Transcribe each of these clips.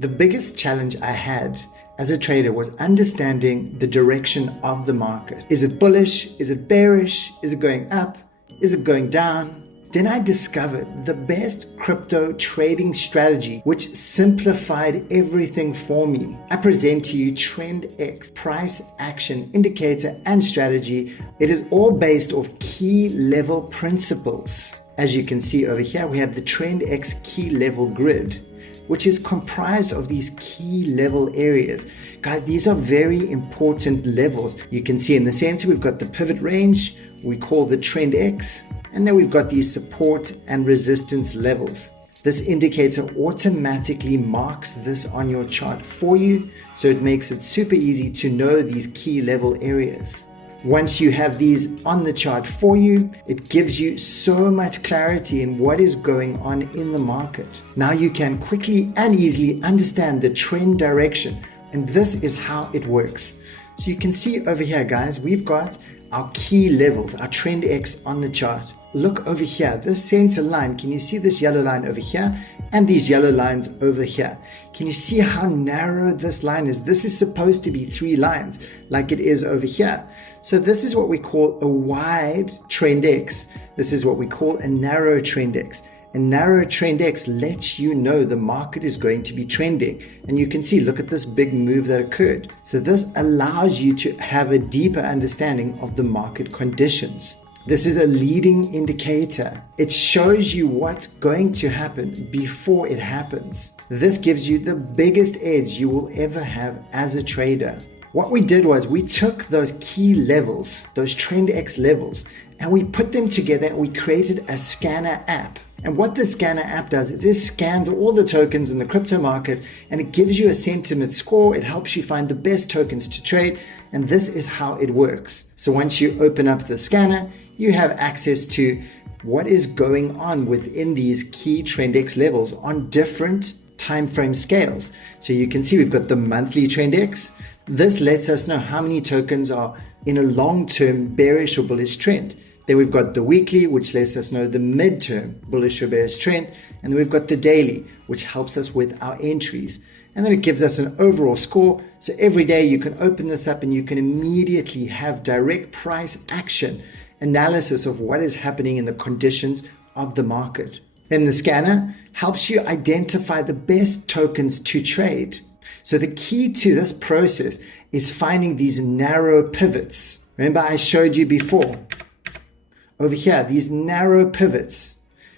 The biggest challenge I had as a trader was understanding the direction of the market. Is it bullish? Is it bearish? Is it going up? Is it going down? Then I discovered the best crypto trading strategy, which simplified everything for me. I present to you Trend X, price, action, indicator, and strategy. It is all based off key level principles. As you can see over here, we have the Trend X key level grid, which is comprised of these key level areas. Guys, these are very important levels. You can see in the center, we've got the pivot range, we call the Trend X, and then we've got these support and resistance levels. This indicator automatically marks this on your chart for you, so it makes it super easy to know these key level areas. Once you have these on the chart for you, it gives you so much clarity in what is going on in the market. Now you can quickly and easily understand the trend direction, and this is how it works. So you can see over here, guys, we've got our key levels, our Trend X on the chart. Look over here, this center line, can you see this yellow line over here and these yellow lines over here? Can you see how narrow this line is? This is supposed to be 3 lines like it is over here. So this is what we call a wide Trend X. This is what we call a narrow Trend X. A narrow Trend X lets you know the market is going to be trending. And you can see, look at this big move that occurred. So this allows you to have a deeper understanding of the market conditions. This is a leading indicator. It shows you what's going to happen before it happens. This gives you the biggest edge you will ever have as a trader. What we did was we took those key levels, those Trend X levels, and we put them together and we created a scanner app. And what the scanner app does, it just scans all the tokens in the crypto market and it gives you a sentiment score. It helps you find the best tokens to trade. And this is how it works. So once you open up the scanner, you have access to what is going on within these key Trend X levels on different time frame scales. So you can see we've got the monthly Trend X. This lets us know how many tokens are in a long-term bearish or bullish trend. Then we've got the weekly, which lets us know the midterm bullish or bearish trend. And then we've got the daily, which helps us with our entries. And then it gives us an overall score. So every day you can open this up and you can immediately have direct price action analysis of what is happening in the conditions of the market. Then the scanner helps you identify the best tokens to trade. So the key to this process is finding these narrow pivots. Remember I showed you before. Over here, these narrow pivots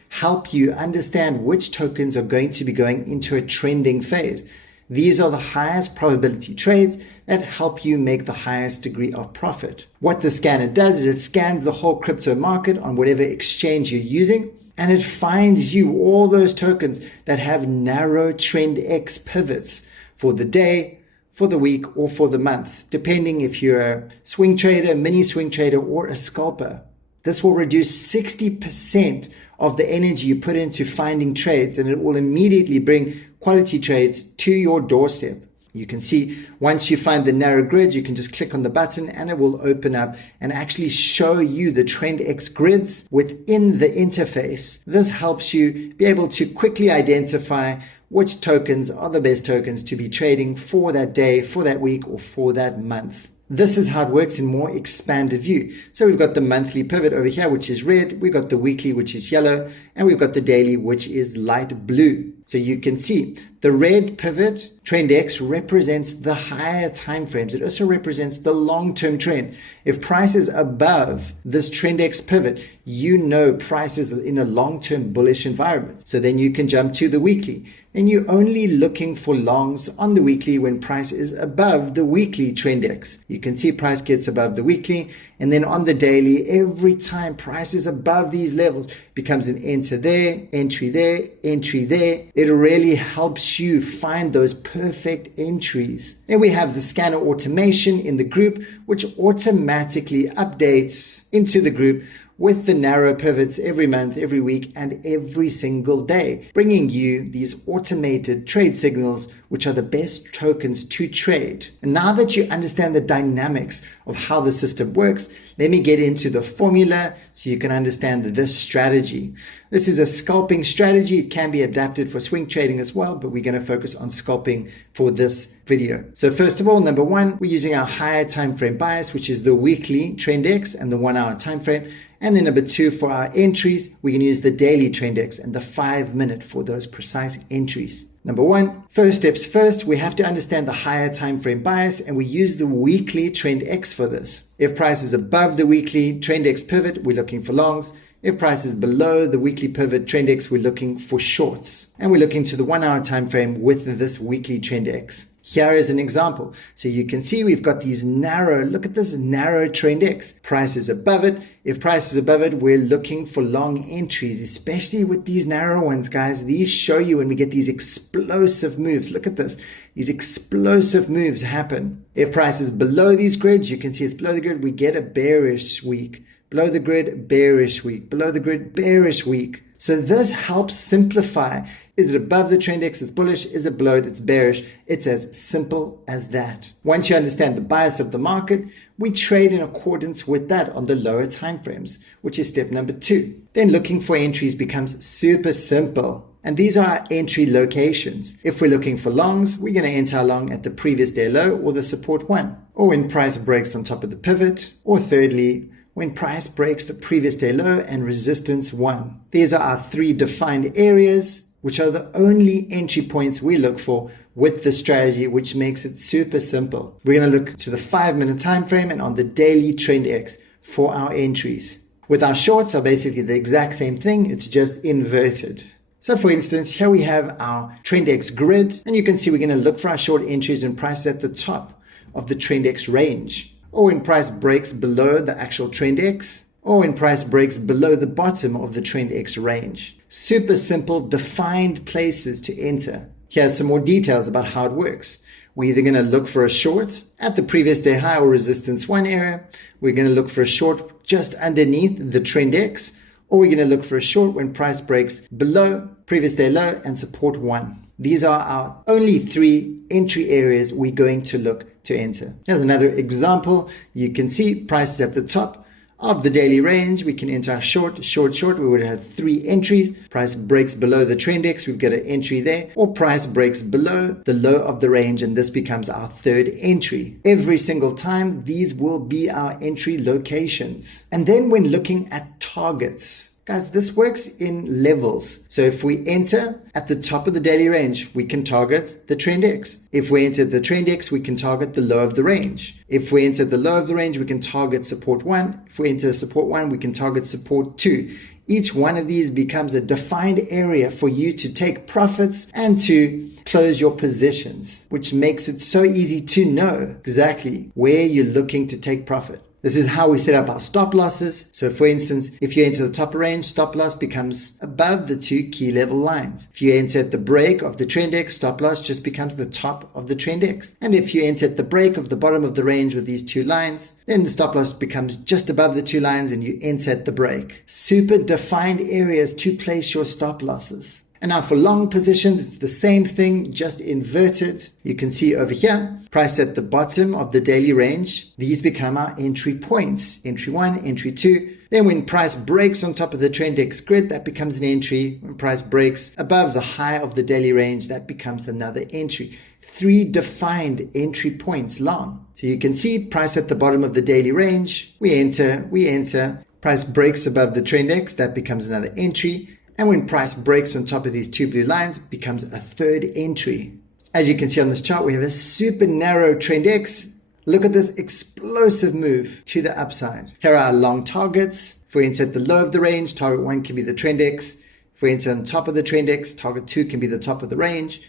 help you understand which tokens are going to be going into a trending phase. These are the highest probability trades that help you make the highest degree of profit. What the scanner does is it scans the whole crypto market on whatever exchange you're using, and it finds you all those tokens that have narrow Trend X pivots for the day, for the week, or for the month, depending if you're a swing trader, mini swing trader, or a scalper. This will reduce 60% of the energy you put into finding trades, and it will immediately bring quality trades to your doorstep. You can see once you find the narrow grid, you can just click on the button and it will open up and actually show you the Trend X grids within the interface. This helps you be able to quickly identify which tokens are the best tokens to be trading for that day, for that week, or for that month. This is how it works in more expanded view. So we've got the monthly pivot over here, which is red. We've got the weekly, which is yellow. And we've got the daily, which is light blue. So you can see the red pivot, Trend X, represents the higher time frames. It also represents the long-term trend. If price is above this Trend X pivot, you know price is in a long-term bullish environment. So then you can jump to the weekly. And you're only looking for longs on the weekly when price is above the weekly Trend X. You can see price gets above the weekly, and then on the daily, every time price is above these levels, becomes an enter there, entry there, entry there. It really helps you find those perfect entries. Then we have the scanner automation in the group, which automatically updates into the group with the narrow pivots every month, every week, and every single day, bringing you these automated trade signals, which are the best tokens to trade. And now that you understand the dynamics of how the system works, let me get into the formula so you can understand this strategy. This is a scalping strategy. It can be adapted for swing trading as well, but we're going to focus on scalping for this video. So first of all, number one, we're using our higher time frame bias, which is the weekly trend X and the 1 hour time frame. And then number two, for our entries, we can use the daily trend X and the 5 minute for those precise entries. Number one, first steps first, we have to understand the higher time frame bias, and we use the weekly trend X for this. If price is above the weekly trend X pivot, we're looking for longs. If price is below the weekly pivot trend X, we're looking for shorts. And we're looking to the 1 hour time frame with this weekly trend X. Here is an example. So you can see we've got these narrow, look at this narrow trend X. Price is above it. If price is above it, we're looking for long entries, especially with these narrow ones, guys. These show you when we get these explosive moves. Look at this. These explosive moves happen. If price is below these grids, you can see it's below the grid, we get a bearish week. Below the grid, bearish week. Below the grid, bearish week. So this helps simplify. Is it above the trend X, it's bullish? Is it below it, it's bearish? It's as simple as that. Once you understand the bias of the market, we trade in accordance with that on the lower time frames, which is step number two. Then looking for entries becomes super simple. And these are our entry locations. If we're looking for longs, we're going to enter our long at the previous day low or the support one, or when price breaks on top of the pivot, or thirdly, when price breaks the previous day low and resistance 1. These are our three defined areas, which are the only entry points we look for with the strategy, which makes it super simple. We're going to look to the 5 minute time frame and on the daily trend X for our entries. With our shorts are basically the exact same thing, it's just inverted. So for instance, here we have our trend X grid, and you can see we're going to look for our short entries and price at the top of the trend X range, or when price breaks below the actual trend X, or when price breaks below the bottom of the trend X range. Super simple, defined places to enter. Here's some more details about how it works. We're either going to look for a short at the previous day high or resistance 1 area. We're going to look for a short just underneath the trend X, or we're going to look for a short when price breaks below previous day low and support 1. These are our only three entry areas we're going to look to enter. Here's another example. You can see prices at the top of the daily range. We can enter our short. We would have 3 entries. Price breaks below the trend X, we've got an entry there. Or price breaks below the low of the range, and this becomes our third entry. Every single time, these will be our entry locations. And then when looking at targets, guys, this works in levels. So if we enter at the top of the daily range, we can target the trend X. If we enter the trend X, we can target the low of the range. If we enter the low of the range, we can target support 1. If we enter support 1, we can target support 2. Each one of these becomes a defined area for you to take profits and to close your positions, which makes it so easy to know exactly where you're looking to take profit. This is how we set up our stop losses. So for instance, if you enter the top range, stop loss becomes above the 2 key level lines. If you enter at the break of the trend X, stop loss just becomes the top of the trend X. And if you enter at the break of the bottom of the range with these 2 lines, then the stop loss becomes just above the 2 lines and you enter at the break. Super defined areas to place your stop losses. And now for long positions, it's the same thing, just inverted. You can see over here, price at the bottom of the daily range. These become our entry points. Entry 1, entry 2. Then when price breaks on top of the trend X grid, that becomes an entry. When price breaks above the high of the daily range, that becomes another entry. 3 defined entry points long. So you can see price at the bottom of the daily range. We enter. Price breaks above the trend X, that becomes another entry. And when price breaks on top of these 2 blue lines, it becomes a third entry. As you can see on this chart, we have a super narrow trend X. Look at this explosive move to the upside. Here are our long targets. If we enter at the low of the range, target 1 can be the trend X. If we enter on top of the trend X, target 2 can be the top of the range.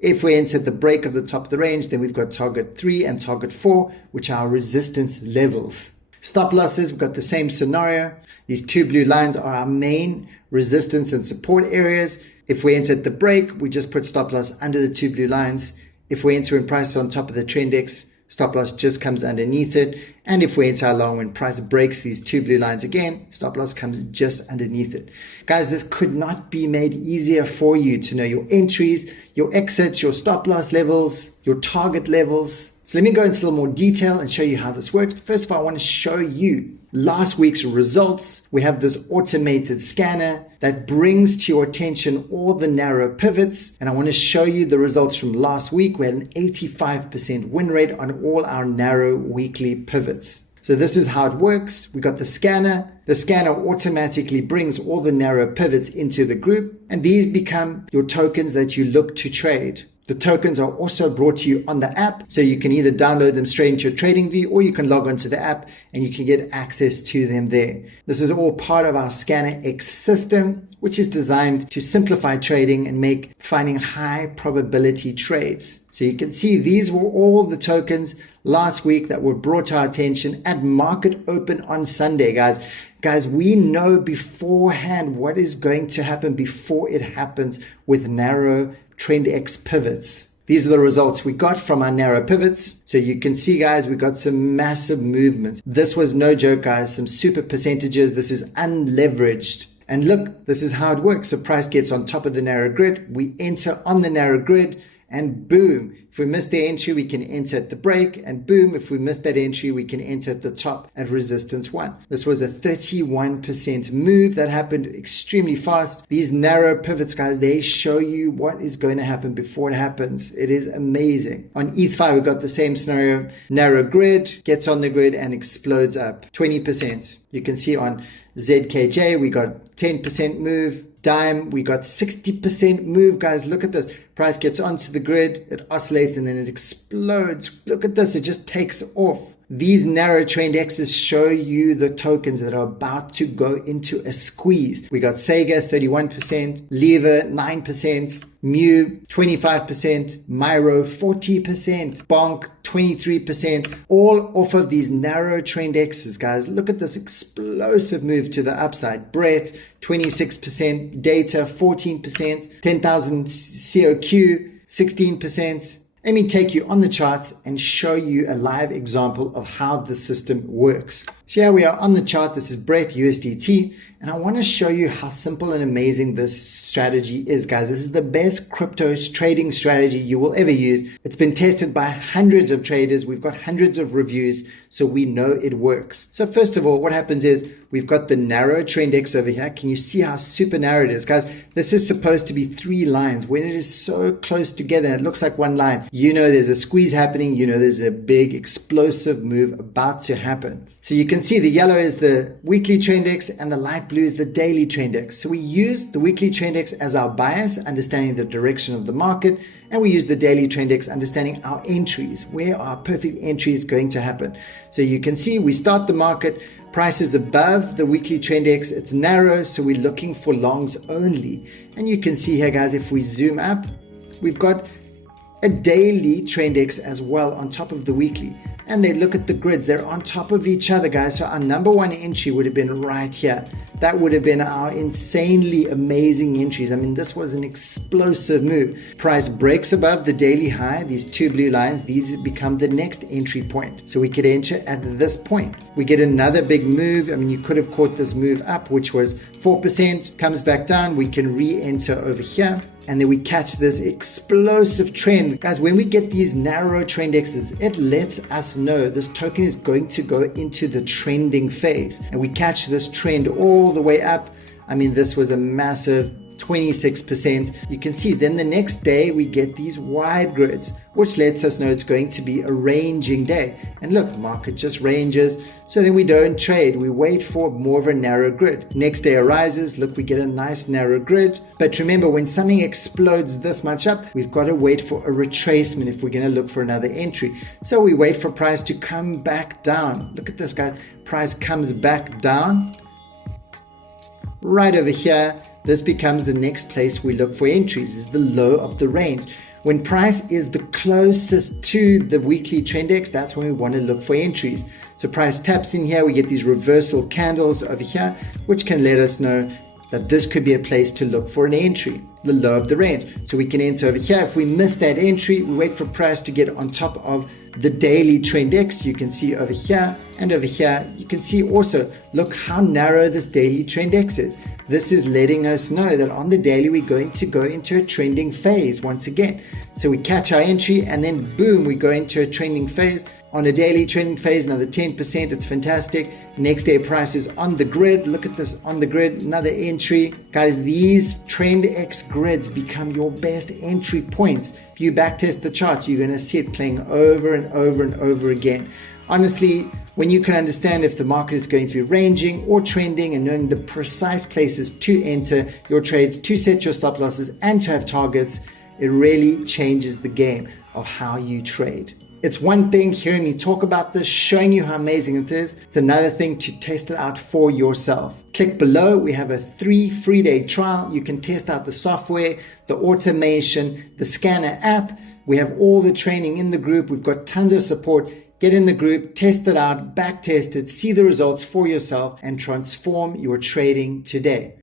If we enter at the break of the top of the range, then we've got target 3 and target 4, which are our resistance levels. Stop losses, we've got the same scenario. These 2 blue lines are our main resistance and support areas. If we enter at the break, we just put stop loss under the 2 blue lines. If we enter in price on top of the trend X, stop loss just comes underneath it. And if we enter long, when price breaks these two blue lines again, stop loss comes just underneath it. Guys, this could not be made easier for you to know your entries, your exits, your stop loss levels, your target levels. So let me go into a little more detail and show you how this works. First of all, I want to show you last week's results. We have this automated scanner that brings to your attention all the narrow pivots. And I want to show you the results from last week. We had an 85% win rate on all our narrow weekly pivots. So this is how it works. We got the scanner. The scanner automatically brings all the narrow pivots into the group, and these become your tokens that you look to trade. The tokens are also brought to you on the app, so you can either download them straight into your trading view, or you can log onto the app and you can get access to them there. This is all part of our Scanner X system, which is designed to simplify trading and make finding high probability trades. So you can see these were all the tokens last week that were brought to our attention at market open on Sunday, guys. Guys, we know beforehand what is going to happen before it happens with narrow Trend X pivots. These are the results we got from our narrow pivots. So you can see, guys, we got some massive movements. This was no joke, guys, some super percentages. This is unleveraged. And look, this is how it works. So price gets on top of the narrow grid. We enter on the narrow grid, and boom, if we miss the entry, we can enter at the break, and boom, if we miss that entry, we can enter at the top at resistance 1. This was a 31% move that happened extremely fast. These narrow pivots, guys, they show you what is going to happen before it happens. It is amazing. On ETH5, we got the same scenario. Narrow grid, gets on the grid and explodes up 20%. You can see on ZKJ, we got 10% move. Dime, we got 60% move, guys. Look at this. Price gets onto the grid, it oscillates, and then it explodes. Look at this. It just takes off. These narrow trend X's show you the tokens that are about to go into a squeeze. We got Sega 31%, Lever 9%, Mu 25%, Miro 40%, Bonk 23%, all off of these narrow trend X's, guys. Look at this explosive move to the upside. Brett 26%, Data 14%, 10,000 COQ 16%. Let me take you on the charts and show you a live example of how the system works. So here we are on the chart. This is Brett USDT, and I want to show you how simple and amazing this strategy is, guys. This is the best crypto trading strategy you will ever use. It's been tested by hundreds of traders. We've got hundreds of reviews, so we know it works. So first of all, what happens is we've got the narrow trend X over here. Can you see how super narrow it is, guys? This is supposed to be 3 lines. When it is so close together and it looks like 1 line, you know there's a squeeze happening. You know there's a big explosive move about to happen. So you can see the yellow is the weekly trend X and the light blue is the daily trend X. So we use the weekly trend X as our bias, understanding the direction of the market, and we use the daily trend X, understanding our entries, where our perfect entry is going to happen. So you can see we start the market, price is above the weekly trend X, it's narrow, so we're looking for longs only. And you can see here, guys, if we zoom up, we've got a daily trend X as well on top of the weekly. And they look at the grids, they're on top of each other, guys. So our number 1 entry would have been right here. That would have been our insanely amazing entries. I mean, this was an explosive move. Price breaks above the daily high, these 2 blue lines, these become the next entry point. So we could enter at this point. We get another big move. I mean, you could have caught this move up, which was 4%, comes back down. We can re-enter over here. And then we catch this explosive trend. Guys, when we get these narrow trend X's, it lets us know this token is going to go into the trending phase. And we catch this trend all the way up. I mean, this was a massive 26%. You can see then the next day we get these wide grids, which lets us know it's going to be a ranging day. And look, market just ranges. So then we don't trade. We wait for more of a narrow grid. Next day arises. Look, we get a nice narrow grid. But remember, when something explodes this much up, we've got to wait for a retracement if we're going to look for another entry. So we wait for price to come back down. Look at this, guys. Price comes back down. Right over here, this becomes the next place we look for entries, is the low of the range. When price is the closest to the weekly trend X, that's when we want to look for entries. So price taps in here, we get these reversal candles over here, which can let us know that this could be a place to look for an entry. the low of the range. So we can enter over here. If we miss that entry, we wait for price to get on top of the daily trend X. You can see over here and over here. You can see also, look how narrow this daily trend X is. This is letting us know that on the daily, we're going to go into a trending phase once again. So we catch our entry and then boom, we go into a trending phase. On a daily trending phase, another 10%, it's fantastic. Next day price is on the grid. Look at this on the grid, another entry. Guys, these trend X grids become your best entry points. If you backtest the charts, you're gonna see it playing over and over and over again. Honestly, when you can understand if the market is going to be ranging or trending and knowing the precise places to enter your trades, to set your stop losses and to have targets, it really changes the game of how you trade. It's one thing hearing me talk about this, showing you how amazing it is. It's another thing to test it out for yourself. Click below. We have a 3 free day trial. You can test out the software, the automation, the scanner app. We have all the training in the group. We've got tons of support. Get in the group, test it out, back test it, see the results for yourself, and transform your trading today.